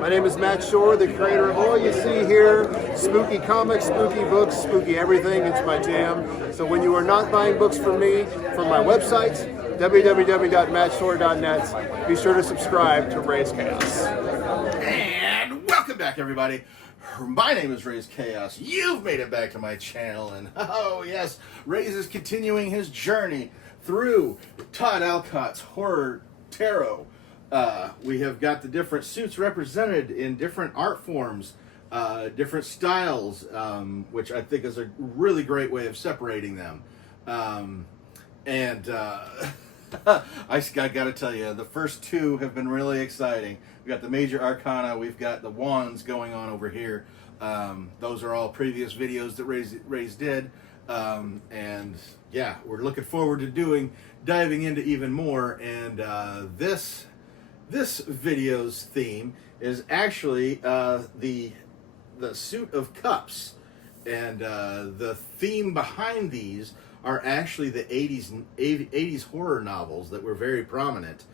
My name is Matt Schorr, the creator of all you see here. Spooky comics, spooky books, spooky everything. It's my jam. So when you are not buying books from me, from my website, www.mattschorr.net, be sure to subscribe to Raze Chaos. And welcome back, everybody. My name is Raze Chaos. You've made it back to my channel, and oh yes, Raze is continuing his journey through Todd Alcott's horror tarot. We have got the different suits represented in different art forms, different styles, which I think is a really great way of separating them. I gotta tell you, the first two have been really exciting. We've got the major arcana, we've got the wands going on over here. Those are all previous videos that Raze did. And yeah, we're looking forward to diving into even more. And this video's theme is actually the suit of cups, and the theme behind these are actually the 80s horror novels that were very prominent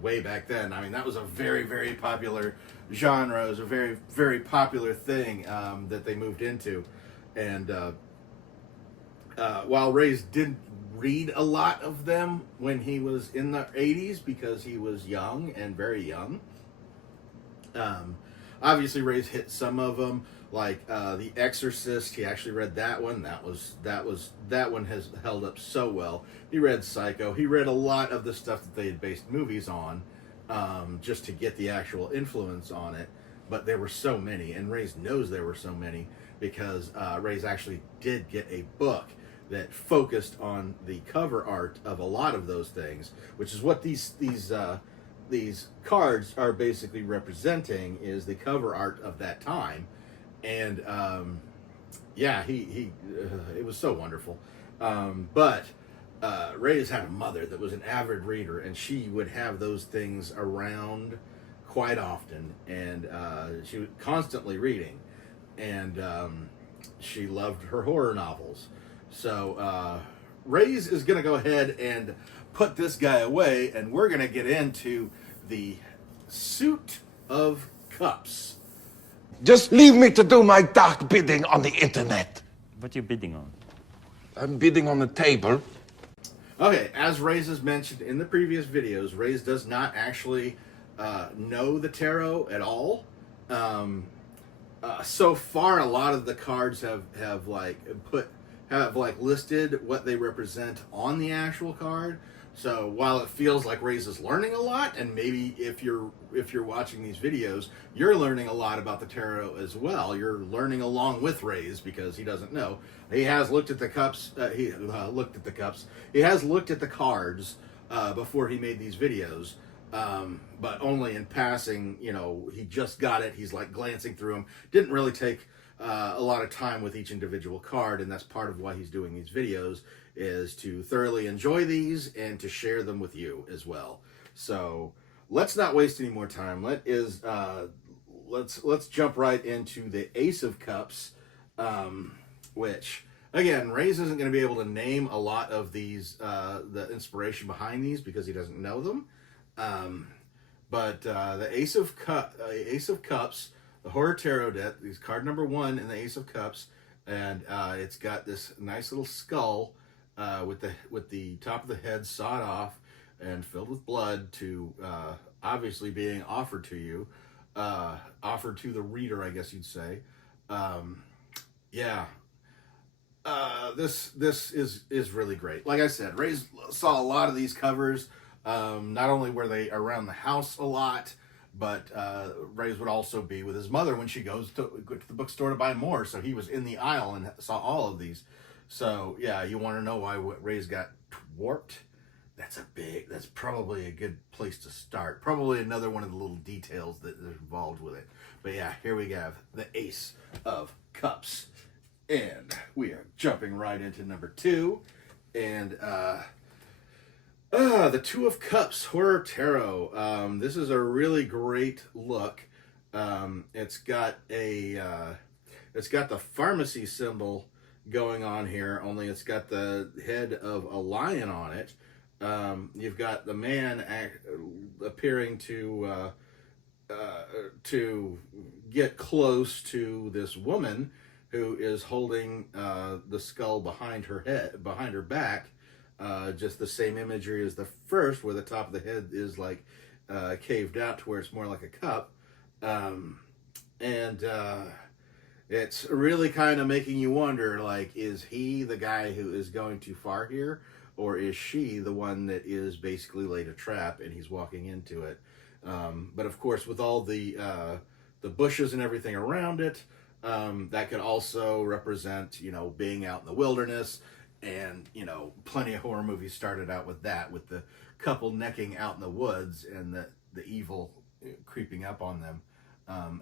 way back then. I mean, that was a very, very popular genre. It was a very, very popular thing that they moved into. And while Raze didn't read a lot of them when he was in the 80s because he was young and very young. Obviously Raze hit some of them, like The Exorcist. He actually read that one. That one has held up so well. He read Psycho. He read a lot of the stuff that they had based movies on, just to get the actual influence on it. But there were so many, and Raze knows there were so many because Raze actually did get a book that focused on the cover art of a lot of those things, which is what these cards are basically representing, is the cover art of that time. And yeah, it was so wonderful. But Raze had a mother that was an avid reader, and she would have those things around quite often, and she was constantly reading, and she loved her horror novels. So Raze is going to go ahead and put this guy away, and we're going to get into the suit of cups. Just leave me to do my dark bidding on the internet. What are you bidding on? I'm bidding on the table. Okay, as Raze has mentioned in the previous videos, Raze does not actually know the tarot at all. So far, a lot of the cards have listed what they represent on the actual card. So while it feels like Raze is learning a lot, and maybe if you're watching these videos, you're learning a lot about the tarot as well. You're learning along with Raze because he doesn't know. He has looked at the cups. He has looked at the cards before he made these videos, but only in passing. You know, he just got it. He's like glancing through them. Didn't really take a lot of time with each individual card, and that's part of why he's doing these videos, is to thoroughly enjoy these and to share them with you as well. So let's not waste any more time. Let's jump right into the Ace of Cups, which again, Raze isn't going to be able to name a lot of these, the inspiration behind these, because he doesn't know them. But the Ace of Cups, the Horror Tarot deck, is card number 1 in the Ace of Cups, and it's got this nice little skull with the top of the head sawed off and filled with blood, to obviously being offered to you, offered to the reader, I guess you'd say. Yeah. This is really great. Like I said, Raze saw a lot of these covers. Not only were they around the house a lot, but Raze would also be with his mother when she goes to the bookstore to buy more. So he was in the aisle and saw all of these. So yeah, you want to know why Raze got warped? That's probably a good place to start. Probably another one of the little details that is involved with it. But yeah, here we have the Ace of Cups. And we are jumping right into number 2. And the Two of Cups Horror Tarot. This is a really great look. It's got the pharmacy symbol going on here, only it's got the head of a lion on it. You've got the man appearing to get close to this woman who is holding the skull behind her back. Just the same imagery as the first, where the top of the head is like caved out to where it's more like a cup. It's really kind of making you wonder, like, is he the guy who is going too far here? Or is she the one that is basically laid a trap and he's walking into it? But of course, with all the bushes and everything around it, that could also represent, being out in the wilderness. And, plenty of horror movies started out with that, with the couple necking out in the woods and the evil creeping up on them.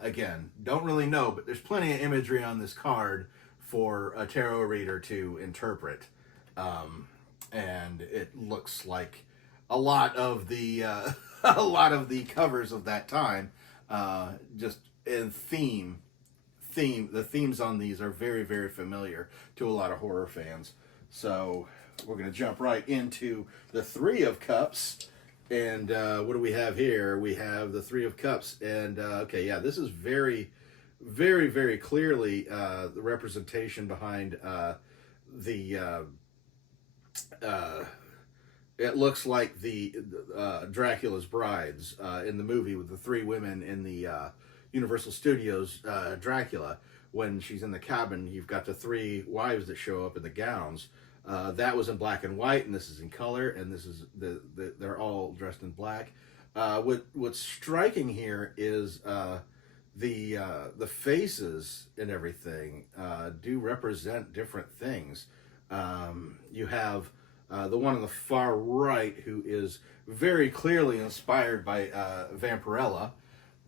Again, don't really know, but there's plenty of imagery on this card for a tarot reader to interpret. And it looks like a lot of the covers of that time, just in the themes on these are very, very familiar to a lot of horror fans. So we're going to jump right into the Three of Cups. And what do we have here? We have the Three of Cups. And, okay, yeah, this is very, very, very clearly the representation behind it looks like the Dracula's Brides in the movie with the 3 women in the Universal Studios Dracula. When she's in the cabin, you've got the 3 wives that show up in the gowns. That was in black and white, and this is in color, and this is they're all dressed in black. What's striking here is the faces and everything do represent different things. You have the one on the far right, who is very clearly inspired by Vampirella,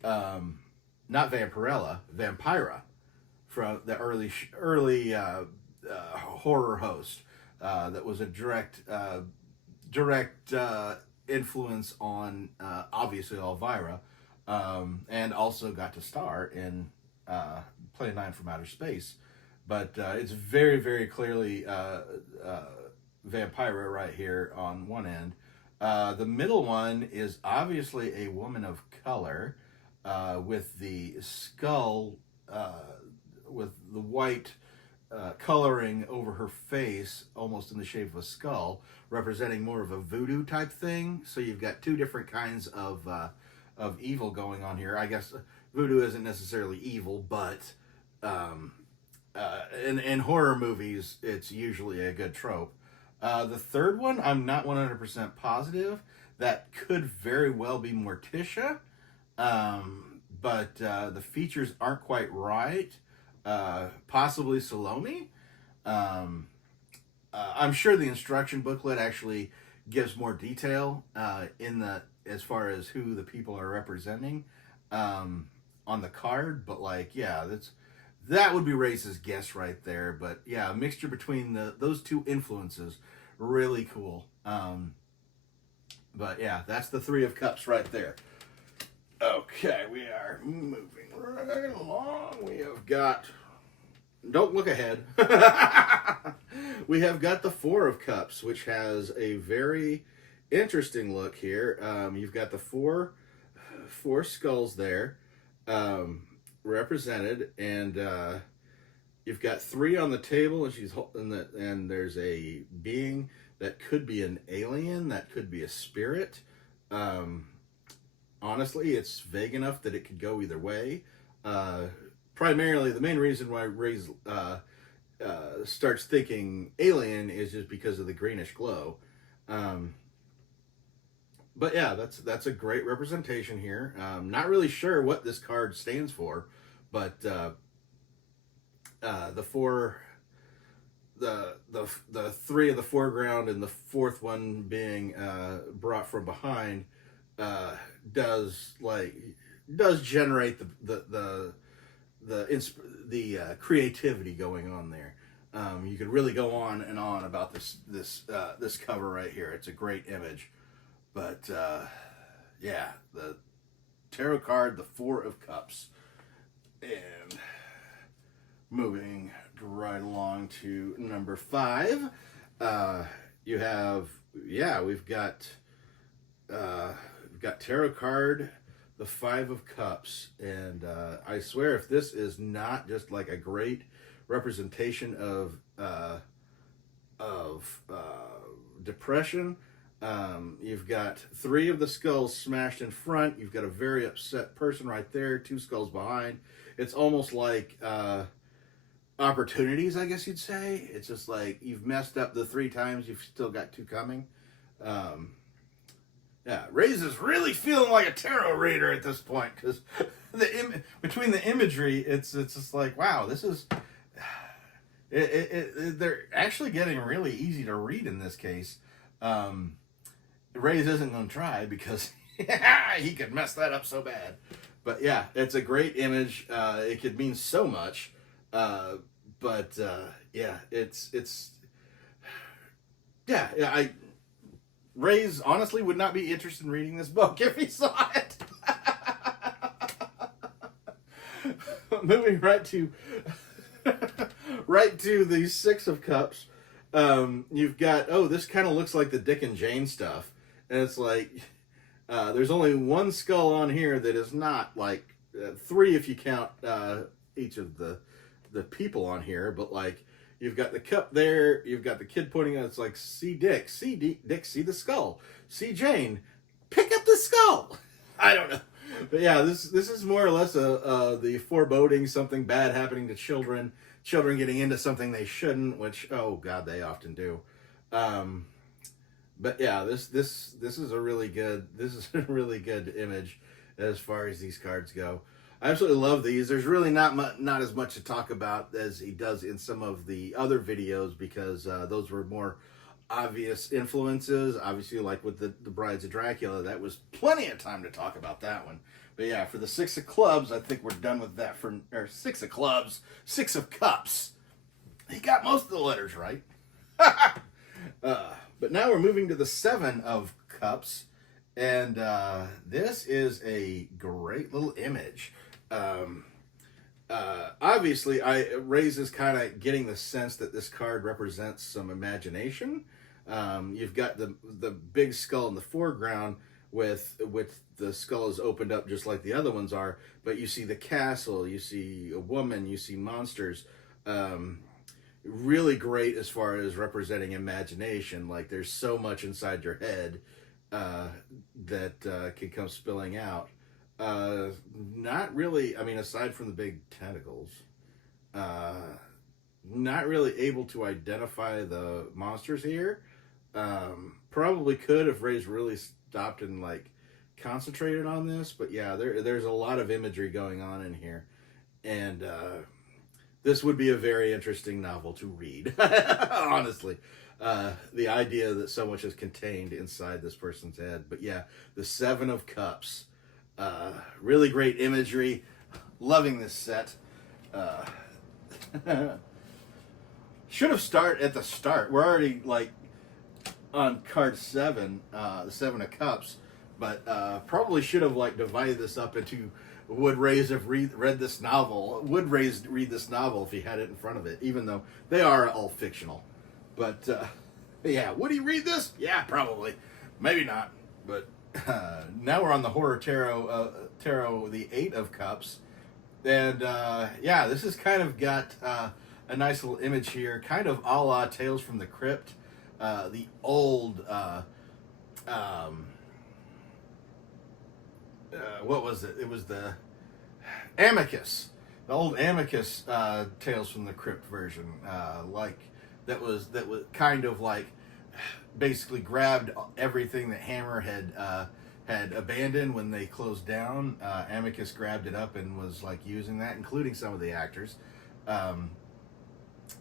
not Vampirella, Vampira, from the early horror host. That was a direct influence on obviously Elvira, and also got to star in Plan 9 from Outer Space. But it's very, very clearly Vampira right here on one end. The middle one is obviously a woman of color, with the skull, with the white coloring over her face, almost in the shape of a skull, representing more of a voodoo type thing. So you've got 2 different kinds of evil going on here. I guess voodoo isn't necessarily evil, but in horror movies, it's usually a good trope. The third one, I'm not 100% positive. That could very well be Morticia, but the features aren't quite right. Possibly Salome. I'm sure the instruction booklet actually gives more detail as far as who the people are representing on the card. But that would be Raze's guess right there. But yeah, a mixture between those 2 influences, really cool. But yeah, that's the Three of Cups right there. Okay, we are moving right along. We have got... Don't look ahead. We have got the Four of Cups, which has a very interesting look here. You've got the four skulls there represented, and you've got 3 on the table, and and there's a being that could be an alien, that could be a spirit. Honestly, it's vague enough that it could go either way. Primarily, the main reason why Raze starts thinking alien is just because of the greenish glow. But yeah, that's a great representation here. Not really sure what this card stands for, but the four the three in the foreground and the fourth one being brought from behind does generate the creativity going on there. You could really go on and on about this cover right here. It's a great image, but yeah, the tarot card, the Four of Cups, and moving right along to number 5. You have, we've got tarot card, the Five of Cups, and I swear if this is not just like a great representation of depression. You've got 3 of the skulls smashed in front. You've got a very upset person right there, 2 skulls behind. It's almost like opportunities, I guess you'd say. It's just like you've messed up the 3 times, you've still got 2 coming. Yeah, Raze is really feeling like a tarot reader at this point, because between the imagery, it's just like, wow, this is they're actually getting really easy to read in this case. Raze isn't going to try because he could mess that up so bad. But yeah, it's a great image. It could mean so much. But yeah, Raze honestly would not be interested in reading this book if he saw it. Moving right to the Six of Cups. You've got, this kind of looks like the Dick and Jane stuff, and it's like there's only 1 skull on here that is not like 3 if you count each of the people on here, but like you've got the cup there, you've got the kid pointing out, it's like, see Dick, Dick, see the skull, see Jane, pick up the skull. I don't know, but yeah, this is more or less the foreboding something bad happening to children getting into something they shouldn't, which, oh god, they often do. But yeah, this is a really good image as far as these cards go. I absolutely love these. There's really not as much to talk about as he does in some of the other videos, because those were more obvious influences. Obviously, like with the Brides of Dracula, that was plenty of time to talk about that one. But yeah, for the Six of Clubs, I think we're done with that. Or Six of Clubs, Six of Cups. He got most of the letters right. But now we're moving to the Seven of Cups, and this is a great little image. Obviously, Raze is kind of getting the sense that this card represents some imagination. You've got the big skull in the foreground with the skull is opened up just like the other ones are, but you see the castle, you see a woman, you see monsters. Really great as far as representing imagination. Like there's so much inside your head that can come spilling out. Not really, I mean, aside from the big tentacles, not really able to identify the monsters here. Probably could if Raze really stopped and like concentrated on this, but yeah, there's a lot of imagery going on in here, and this would be a very interesting novel to read. Honestly, the idea that so much is contained inside this person's head. But yeah, the Seven of Cups. Really great imagery. Loving this set. Should have started at the start. We're already like on card 7, the Seven of Cups, but probably should have like divided this up into, would Raze have read this novel? Would Raze read this novel if he had it in front of it? Even though they are all fictional, but yeah, would he read this? Yeah, probably. Maybe not, but. Now we're on the Horror Tarot, the Eight of Cups, and yeah, this has kind of got a nice little image here, kind of a la Tales from the Crypt, the old, what was it? It was the Amicus, the old Amicus Tales from the Crypt version, like that was kind of like. Basically grabbed everything that Hammer had abandoned when they closed down. Amicus grabbed it up and was like using that, including some of the actors.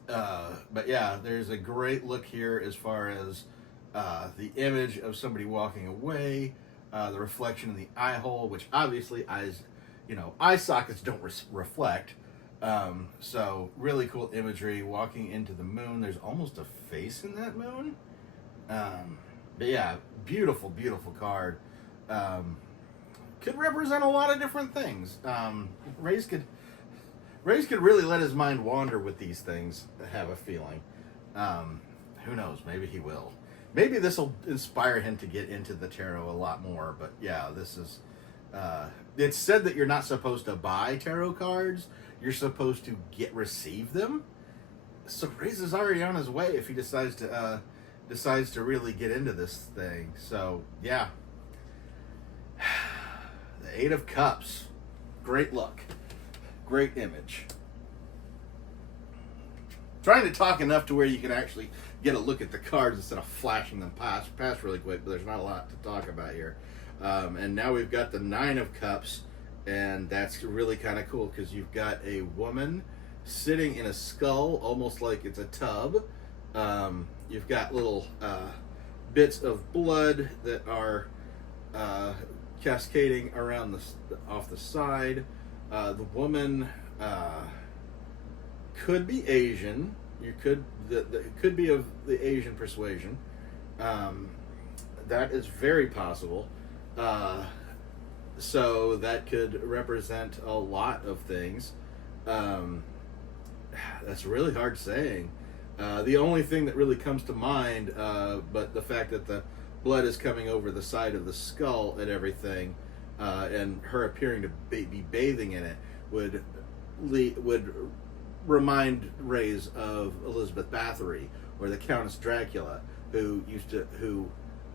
But yeah, there's a great look here as far as the image of somebody walking away, the reflection in the eye hole, which obviously eye sockets don't reflect. So really cool imagery walking into the moon. There's almost a face in that moon. But yeah, beautiful, beautiful card. Could represent a lot of different things. Raze could really let his mind wander with these things, I have a feeling. Who knows? Maybe he will. Maybe this will inspire him to get into the tarot a lot more. But yeah, this is... it's said that you're not supposed to buy tarot cards. You're supposed to receive them. So Raze is already on his way if he decides to really get into this thing. So yeah. The Eight of Cups. Great look. Great image. Trying to talk enough to where you can actually get a look at the cards instead of flashing them past really quick, but there's not a lot to talk about here. And now we've got the Nine of Cups, and that's really kind of cool because you've got a woman sitting in a skull, almost like it's a tub. You've got little bits of blood that are cascading around off the side. The woman could be Asian. It could be of the Asian persuasion. That is very possible. So that could represent a lot of things. That's really hard saying. The only thing that really comes to mind, but the fact that the blood is coming over the side of the skull and everything, and her appearing to be bathing in it would remind Raze of Elizabeth Bathory or the Countess Dracula, who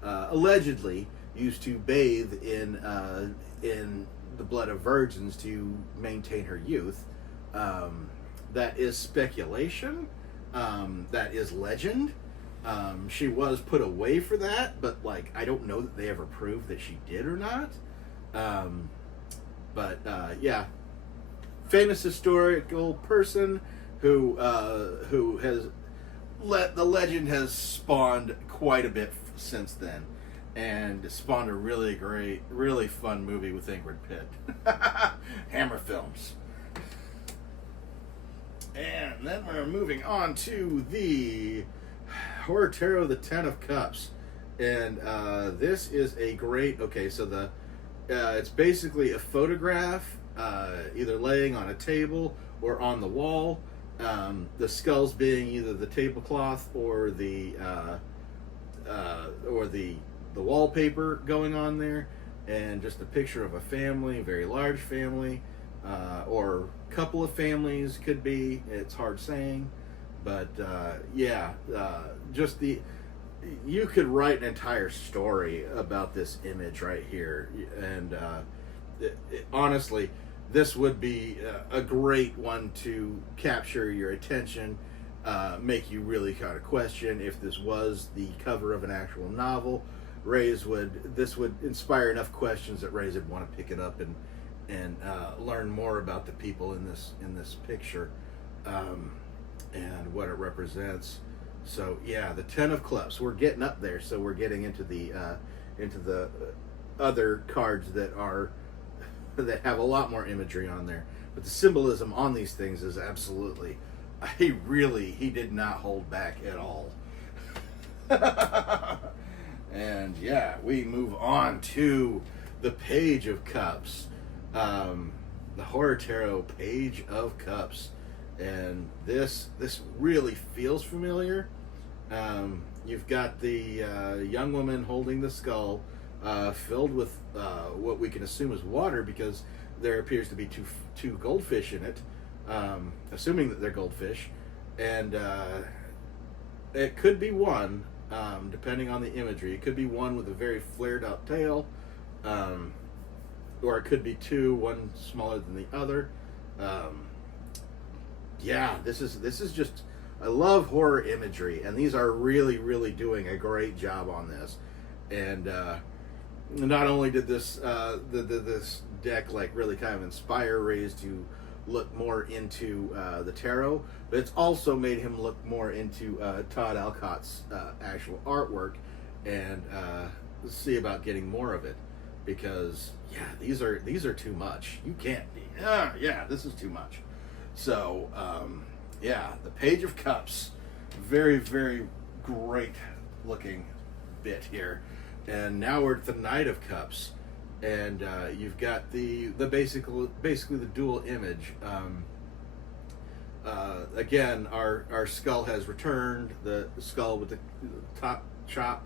allegedly used to bathe in the blood of virgins to maintain her youth. That is speculation. That is legend. She was put away for that, but I don't know that they ever proved that she did or not. Yeah, famous historical person who has the legend has spawned quite a bit since then, and spawned a really great, really fun movie with Ingrid Pitt. Hammer Films. And then we're moving on to the Horror Tarot, the Ten of Cups. And this is a great... Okay, so it's basically a photograph, either laying on a table or on the wall. The skulls being either the tablecloth or the wallpaper going on there. And just a picture of a family, a very large family. Or couple of families could be. It's hard saying, but you could write an entire story about this image right here, and honestly, this would be a great one to capture your attention, make you really kind of question if this was the cover of an actual novel. This would inspire enough questions that Raze would want to pick it up and learn more about the people in this picture, and what it represents. So yeah, the Ten of Clubs. We're getting up there, so we're getting into the other cards that have a lot more imagery on there. But the symbolism on these things is absolutely. He did not hold back at all. And yeah, we move on to the Page of Cups. The Horror Tarot Page of Cups, and this really feels familiar. You've got the young woman holding the skull, filled with what we can assume is water, because there appears to be two goldfish in it, assuming that they're goldfish, and it could be one, depending on the imagery. It could be one with a very flared out tail, or it could be two, one smaller than the other. This is just, I love horror imagery, and these are really, really doing a great job on this. And not only did this this deck really kind of inspire Raze to look more into the tarot, but it's also made him look more into Todd Alcott's actual artwork, and see about getting more of it, because yeah, these are too much. You can't be. Yeah, this is too much. So yeah, the Page of Cups, very, very great looking bit here, and now we're at the Knight of Cups, and you've got the basically the dual image. Again, our skull has returned, the skull with the top chop,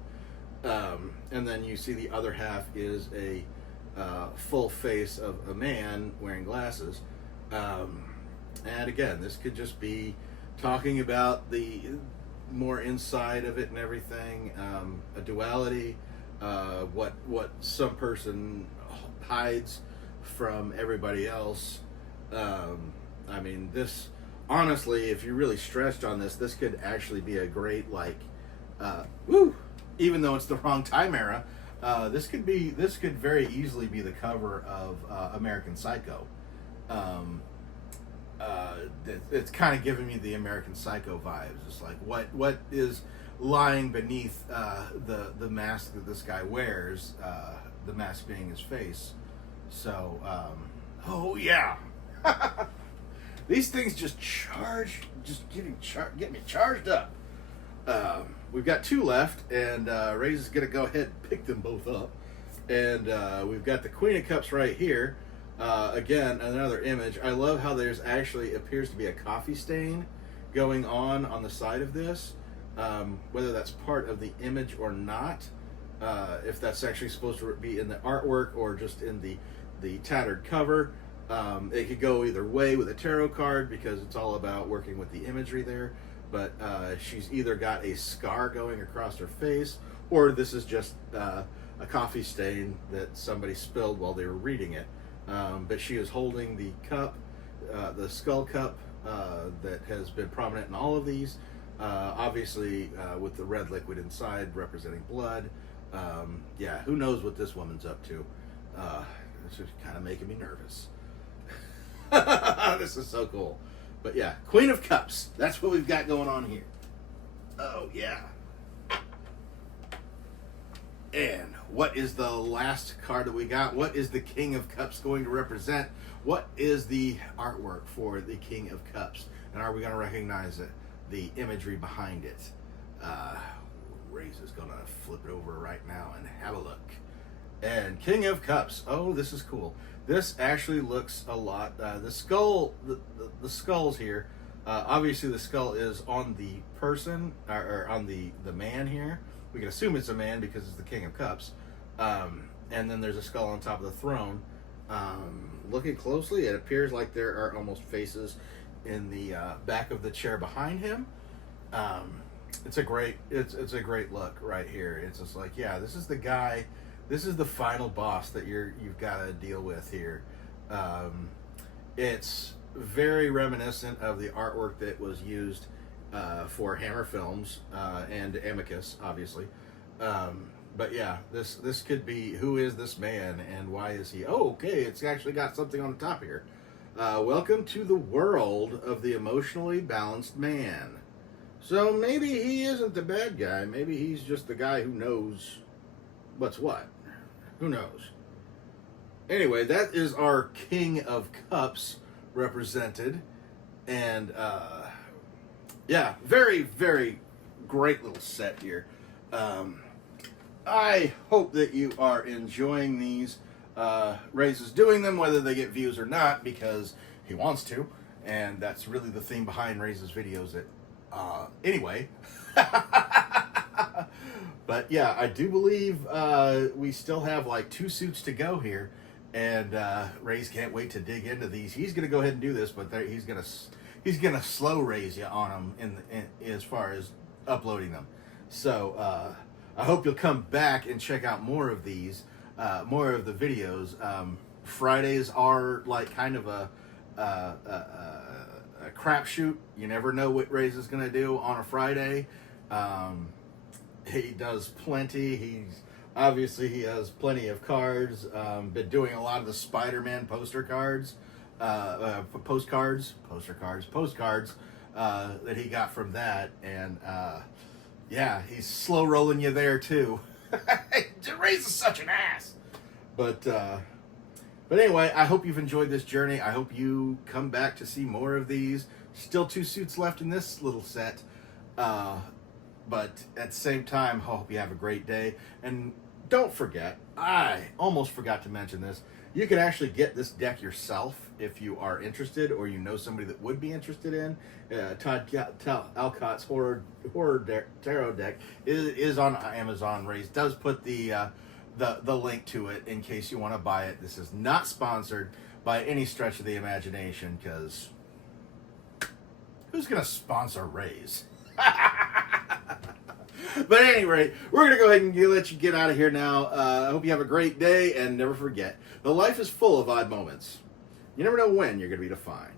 and then you see the other half is a full face of a man wearing glasses. And again, this could just be talking about the more inside of it and everything, a duality, what some person hides from everybody else. I mean, this, honestly, if you're really stretched on this, this could actually be a great, like, even though it's the wrong time era, this could very easily be the cover of American Psycho. It's kind of giving me the American Psycho vibes. It's like what is lying beneath the mask that this guy wears, the mask being his face. So, oh yeah, these things just get me charged up. We've got 2 left, and Raze is gonna go ahead and pick them both up. And we've got the Queen of Cups right here. Again, another image. I love how there's actually appears to be a coffee stain going on the side of this. Whether that's part of the image or not, if that's actually supposed to be in the artwork or just in the tattered cover. It could go either way with a tarot card, because it's all about working with the imagery there. But she's either got a scar going across her face, or this is just a coffee stain that somebody spilled while they were reading it. But she is holding the cup, the skull cup, that has been prominent in all of these, obviously with the red liquid inside representing blood. Yeah, who knows what this woman's up to. It's just kind of making me nervous. This is so cool. But yeah, Queen of Cups, that's what we've got going on here. Oh yeah. And what is the last card that we got? What is the King of Cups going to represent? What is the artwork for the King of Cups? And are we going to recognize it, the imagery behind it? Raze is going to flip it over right now and have a look. And King of Cups. Oh, this is cool. This actually looks a lot. The skull, the skulls here. Obviously, the skull is on the person, or on the man here. We can assume it's a man because it's the King of Cups. And then there's a skull on top of the throne. Looking closely, it appears like there are almost faces in the back of the chair behind him. It's a great look right here. It's just like, yeah, this is the guy. This is the final boss that you've got to deal with here. It's very reminiscent of the artwork that was used for Hammer Films and Amicus, obviously. But yeah, this could be, who is this man and why is he? Oh, okay, it's actually got something on the top here. Welcome to the world of the emotionally balanced man. So maybe he isn't the bad guy. Maybe he's just the guy who knows what's what. Who knows? Anyway, that is our King of Cups represented. And yeah, very, very great little set here. I hope that you are enjoying these. Raze is doing them whether they get views or not, because he wants to, and that's really the theme behind Raze's videos. Anyway, but yeah, I do believe we still have like 2 suits to go here, and Raze can't wait to dig into these. He's gonna go ahead and do this, but he's gonna slow Raze you on them in as far as uploading them. So I hope you'll come back and check out more of these, more of the videos. Fridays are like kind of a crapshoot. You never know what Raze is going to do on a Friday. He does plenty. He has plenty of cards. Been doing a lot of the Spider-Man poster cards. postcards that he got from that, and yeah, he's slow rolling you there too. Raze is such an ass. But anyway, I hope you've enjoyed this journey. I hope you come back to see more of these. Still 2 suits left in this little set. But at the same time, I hope you have a great day. And don't forget, I almost forgot to mention this, you can actually get this deck yourself if you are interested, or you know somebody that would be interested in. Todd Alcott's Horror Tarot deck is on Amazon. Raze does put the link to it in case you want to buy it. This is not sponsored by any stretch of the imagination, because who's going to sponsor Raze? But at any rate, we're going to go ahead and let you get out of here now. I hope you have a great day, and never forget, the life is full of odd moments. You never know when you're going to be defined.